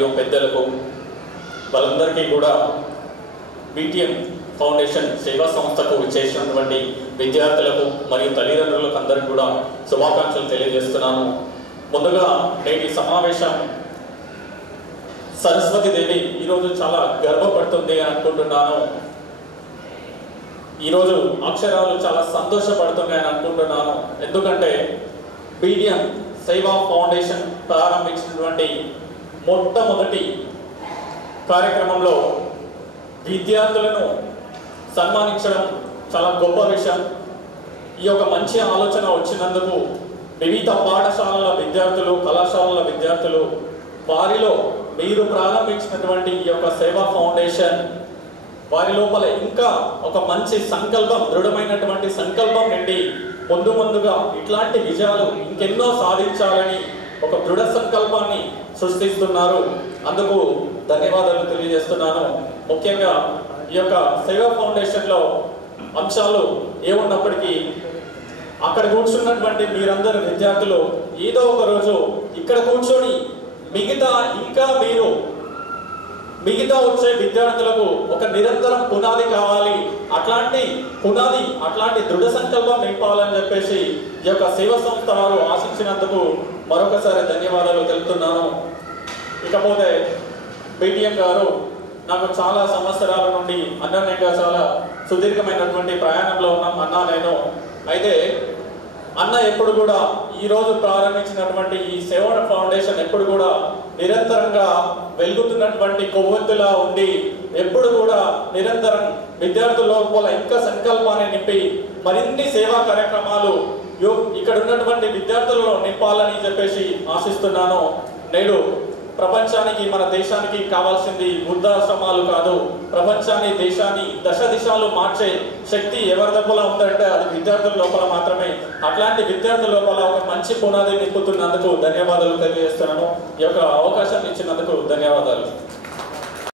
మరియు పెద్దలకు వాళ్ళందరికీ కూడా బీటీఎం ఫౌండేషన్ సేవా సంస్థకు చేసినటువంటి విద్యార్థులకు మరియు తల్లిదండ్రులకు అందరికీ కూడా శుభాకాంక్షలు తెలియజేస్తున్నాను. ముందుగా నేటి సమావేశం సరస్వతీదేవి ఈరోజు చాలా గర్వపడుతుంది అని అనుకుంటున్నాను. ఈరోజు అక్షరాలు చాలా సంతోషపడుతున్నాయని అనుకుంటున్నాను. ఎందుకంటే బీటీఎం సేవా ఫౌండేషన్ ప్రారంభించినటువంటి మొట్టమొదటి కార్యక్రమంలో విద్యార్థులను సన్మానించడం చాలా గొప్ప విషయం. ఈ యొక్క మంచి ఆలోచన వచ్చినందుకు వివిధ పాఠశాలల విద్యార్థులు, కళాశాలల విద్యార్థులు, వారిలో మీరు ప్రారంభించినటువంటి ఈ యొక్క సేవా ఫౌండేషన్ వారి లోపల ఇంకా ఒక మంచి సంకల్పం, దృఢమైనటువంటి సంకల్పం నుండి ముందుగా ఇట్లాంటి విజయాలు ఇంకెన్నో సాధించాలని ఒక దృఢ సంకల్పాన్ని సృష్టిస్తున్నారు. అందుకు ధన్యవాదాలు తెలియజేస్తున్నాను. ముఖ్యంగా ఈ యొక్క సేవా ఫౌండేషన్లో అంశాలు ఏమున్నప్పటికీ అక్కడ కూర్చున్నటువంటి మీరందరూ విద్యార్థులు ఏదో ఒక రోజు ఇక్కడ కూర్చొని మిగతా వచ్చే విద్యార్థులకు ఒక నిరంతరం పునాది కావాలి, అట్లాంటి దృఢ సంకల్పం నింపాలని చెప్పేసి ఈ యొక్క సేవా సంస్థ వారు ఆశించినందుకు మరొకసారి ధన్యవాదాలు తెలుపుతున్నాను. ఇకపోతే బీటీఎం గారు నాకు చాలా సంవత్సరాల నుండి అన్నయ్యగా చాలా సుదీర్ఘమైనటువంటి ప్రయాణంలో ఉన్నాం అన్నా నేను. అయితే అన్న ఎప్పుడు కూడా ఈరోజు ప్రారంభించినటువంటి ఈ సేవా ఫౌండేషన్ ఎప్పుడు కూడా నిరంతరంగా వెలుగుతున్నటువంటి కొవ్వొత్తులా ఉండి ఎప్పుడు కూడా నిరంతరం విద్యార్థుల లోపల ఇంకా సంకల్పాన్ని నింపి మరిన్ని సేవా కార్యక్రమాలు ఇక్కడ ఉన్నటువంటి విద్యార్థులలో నింపాలని చెప్పేసి ఆశిస్తున్నాను. నేడు ప్రపంచానికి, మన దేశానికి కావాల్సింది వృద్ధాశ్రమాలు కాదు, ప్రపంచాన్ని, దేశాన్ని దశ మార్చే శక్తి ఎవరి లోపల ఉందంటే అది విద్యార్థుల లోపల మాత్రమే. అట్లాంటి విద్యార్థుల లోపల ఒక మంచి పునాది నింపుతున్నందుకు ధన్యవాదాలు తెలియజేస్తున్నాను. ఈ యొక్క అవకాశాన్ని ఇచ్చినందుకు ధన్యవాదాలు.